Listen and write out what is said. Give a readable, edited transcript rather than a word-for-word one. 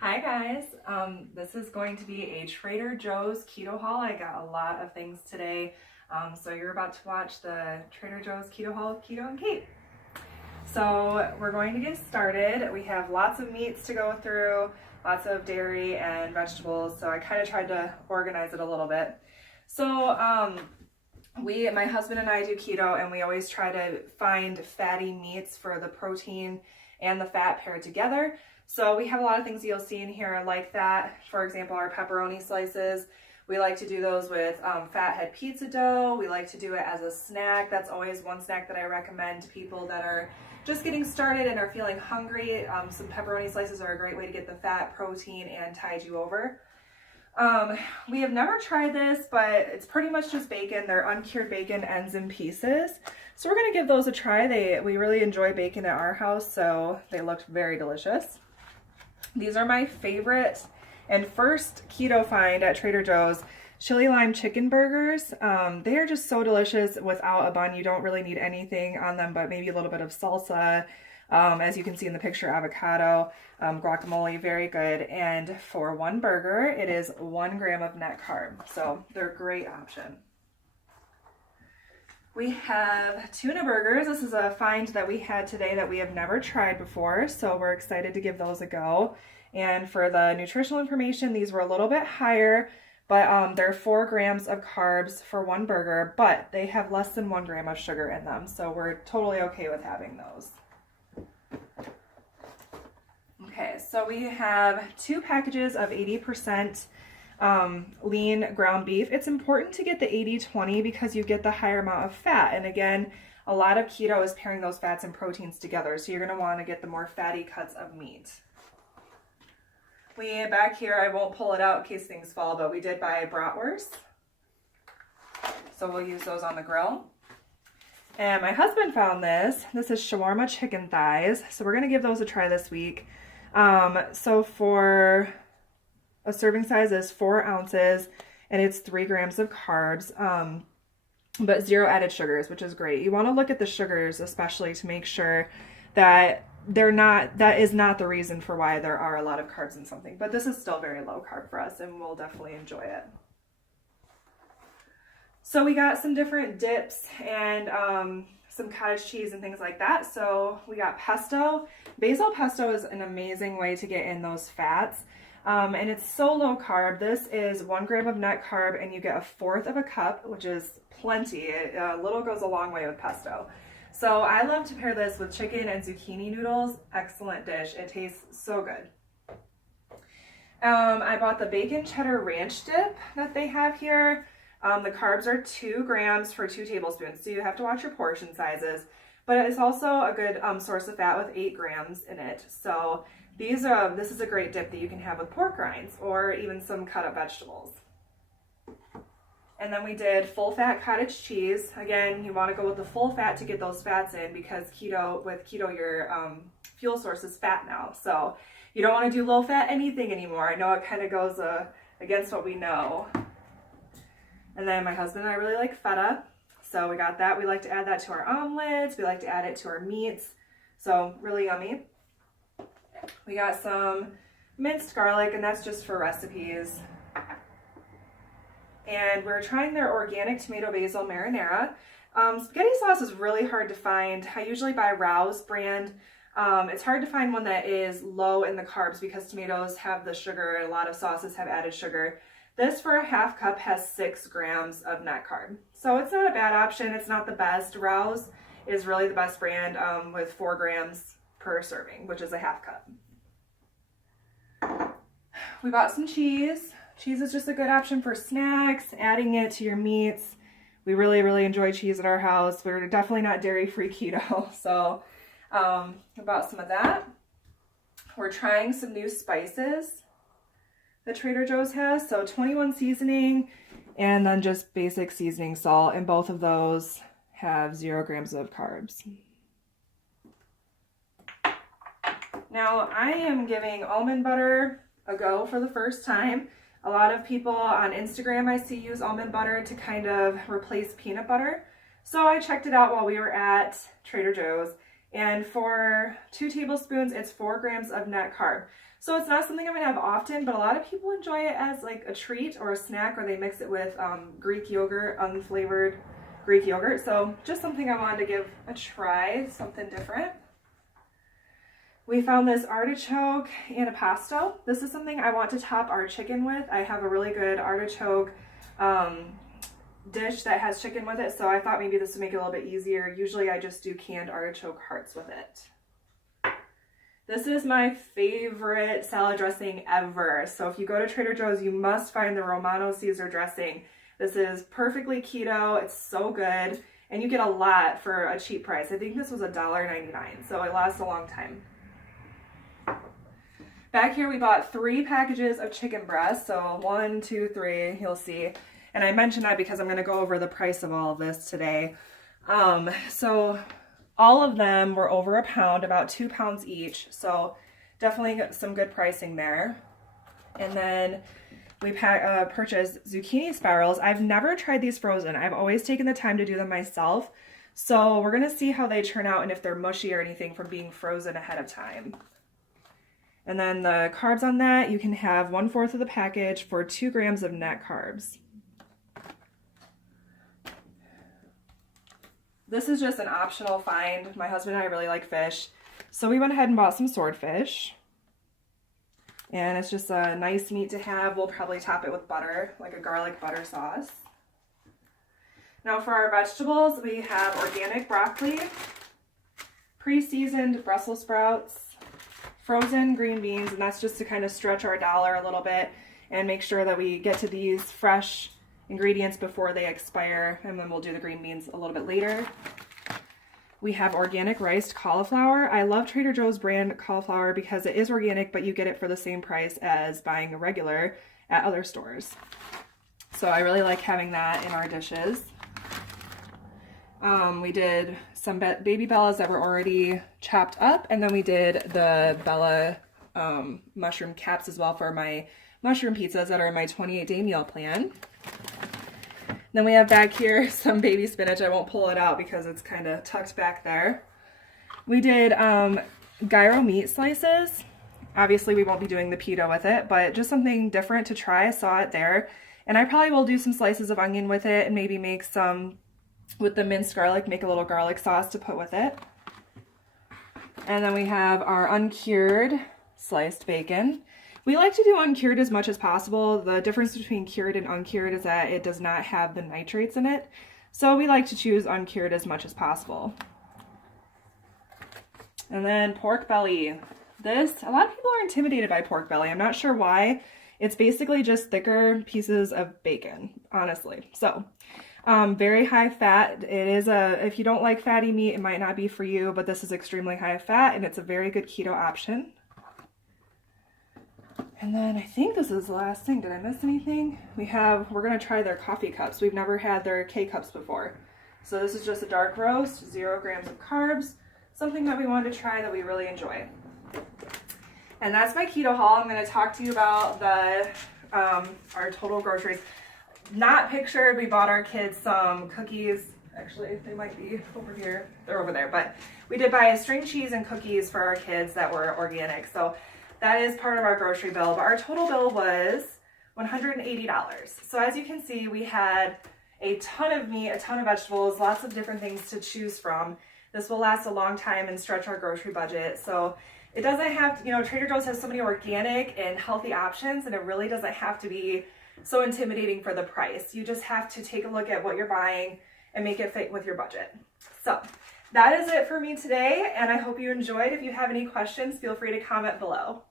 Hi guys, this is going to be a Trader Joe's keto haul. I got a lot of things today, so you're about to watch the Trader Joe's keto haul, Keto and Kate. So we're going to get started. We have lots of meats to go through, lots of dairy and vegetables, so I kind of tried to organize it a little bit. So my husband and I do keto, and we always try to find fatty meats for the protein and the fat paired together. So we have a lot of things you'll see in here like that. For example, our pepperoni slices. We like to do those with fathead pizza dough. We like to do it as a snack. That's always one snack that I recommend to people that are just getting started and are feeling hungry. Some pepperoni slices are a great way to get the fat, protein, and tide you over. We have never tried this, but it's pretty much just bacon. They're uncured bacon ends in pieces. So we're gonna give those a try. We really enjoy bacon at our house, so they looked very delicious. These are my favorite and first keto find at Trader Joe's, chili lime chicken burgers. They are just so delicious without a bun. You don't really need anything on them, but maybe a little bit of salsa. As you can see in the picture, avocado, guacamole, very good. And for one burger, it is 1 gram of net carb. So they're a great option. We have tuna burgers. This is a find that we had today that we have never tried before, so we're excited to give those a go. And for the nutritional information, these were a little bit higher, but they're 4 grams of carbs for one burger, but they have less than 1 gram of sugar in them, so we're totally okay with having those. Okay, so we have 2 packages of 80% lean ground beef. It's important to get the 80-20 because you get the higher amount of fat. And again, a lot of keto is pairing those fats and proteins together. So you're going to want to get the more fatty cuts of meat. Back here, I won't pull it out in case things fall, but we did buy bratwurst. So we'll use those on the grill. And my husband found this. This is shawarma chicken thighs. So we're going to give those a try this week. So for a serving size is 4 ounces and it's 3 grams of carbs, but 0 added sugars, which is great. You want to look at the sugars especially to make sure that that is not the reason for why there are a lot of carbs in something, but this is still very low carb for us and we'll definitely enjoy it. So we got some different dips and some cottage cheese and things like that. So we got pesto. Basil pesto is an amazing way to get in those fats. And it's so low carb. This is 1 gram of net carb and you get 1/4 of a cup, which is plenty. A little goes a long way with pesto. So I love to pair this with chicken and zucchini noodles. Excellent dish. It tastes so good. I bought the bacon cheddar ranch dip that they have here. The carbs are 2 grams for 2 tablespoons, so you have to watch your portion sizes. But it's also a good source of fat with 8 grams in it. So this is a great dip that you can have with pork rinds or even some cut up vegetables. And then we did full fat cottage cheese. Again, you want to go with the full fat to get those fats in because with keto your fuel source is fat now. So you don't want to do low fat anything anymore. I know it kind of goes against what we know. And then my husband and I really like feta. So we got that. We like to add that to our omelets. We like to add it to our meats. So really yummy. We got some minced garlic, and that's just for recipes. And we're trying their organic tomato basil marinara. Spaghetti sauce is really hard to find. I usually buy Rouse brand. It's hard to find one that is low in the carbs because tomatoes have the sugar and a lot of sauces have added sugar. This for a 1/2 cup has 6 grams of net carb. So it's not a bad option. It's not the best. Rouse is really the best brand with 4 grams per serving, which is a 1/2 cup. We bought some cheese. Cheese is just a good option for snacks, adding it to your meats. We really, really enjoy cheese at our house. We're definitely not dairy-free keto, so we bought some of that. We're trying some new spices that Trader Joe's has. So 21 seasoning and then just basic seasoning salt, and both of those have 0 grams of carbs. Now I am giving almond butter a go for the first time. A lot of people on Instagram I see use almond butter to kind of replace peanut butter. So I checked it out while we were at Trader Joe's, and for 2 tablespoons, it's 4 grams of net carb. So it's not something I'm gonna have often, but a lot of people enjoy it as like a treat or a snack, or they mix it with Greek yogurt, unflavored Greek yogurt. So just something I wanted to give a try, something different. We found this artichoke antipasto. This is something I want to top our chicken with. I have a really good artichoke dish that has chicken with it, so I thought maybe this would make it a little bit easier. Usually I just do canned artichoke hearts with it. This is my favorite salad dressing ever. So if you go to Trader Joe's, you must find the Romano Caesar dressing. This is perfectly keto. It's so good, and you get a lot for a cheap price. I think this was $1.99, so it lasts a long time. Back here we bought 3 packages of chicken breast. So 1, 2, 3, you'll see. And I mentioned that because I'm going to go over the price of all of this today. So all of them were over £1, about 2 pounds each. So definitely got some good pricing there. And then we purchased zucchini spirals. I've never tried these frozen. I've always taken the time to do them myself. So we're going to see how they turn out and if they're mushy or anything from being frozen ahead of time. And then the carbs on that, you can have 1/4 of the package for 2 grams of net carbs. This is just an optional find. My husband and I really like fish, so we went ahead and bought some swordfish. And it's just a nice meat to have. We'll probably top it with butter, like a garlic butter sauce. Now for our vegetables, we have organic broccoli, pre-seasoned Brussels sprouts, frozen green beans, and that's just to kind of stretch our dollar a little bit and make sure that we get to these fresh ingredients before they expire, and then we'll do the green beans a little bit later. We have organic riced cauliflower. I love Trader Joe's brand cauliflower because it is organic, but you get it for the same price as buying a regular at other stores. So I really like having that in our dishes. We did some baby bellas that were already chopped up, and then we did the Bella mushroom caps as well for my mushroom pizzas that are in my 28-day meal plan. Then we have back here some baby spinach. I won't pull it out because it's kind of tucked back there. We did gyro meat slices. Obviously we won't be doing the pita with it, but just something different to try. I saw it there, and I probably will do some slices of onion with it and maybe make some with the minced garlic, make a little garlic sauce to put with it. And then we have our uncured sliced bacon. We like to do uncured as much as possible. The difference between cured and uncured is that it does not have the nitrates in it. So we like to choose uncured as much as possible. And then pork belly. This, a lot of people are intimidated by pork belly. I'm not sure why. It's basically just thicker pieces of bacon, honestly. So very high fat. It is if you don't like fatty meat, it might not be for you, but this is extremely high fat and it's a very good keto option. And then I think this is the last thing. Did I miss anything? We're gonna try their coffee cups. We've never had their K-cups before. So this is just a dark roast, 0 grams of carbs, something that we wanted to try that we really enjoy. And that's my keto haul. I'm gonna talk to you about our total groceries. Not pictured, we bought our kids some cookies. Actually, they might be over here. They're over there, but we did buy a string cheese and cookies for our kids that were organic. So that is part of our grocery bill, but our total bill was $180. So as you can see, we had a ton of meat, a ton of vegetables, lots of different things to choose from. This will last a long time and stretch our grocery budget. So it doesn't have to, Trader Joe's has so many organic and healthy options, and it really doesn't have to be so intimidating for the price. You just have to take a look at what you're buying and make it fit with your budget. So that is it for me today, and I hope you enjoyed. If you have any questions, feel free to comment below.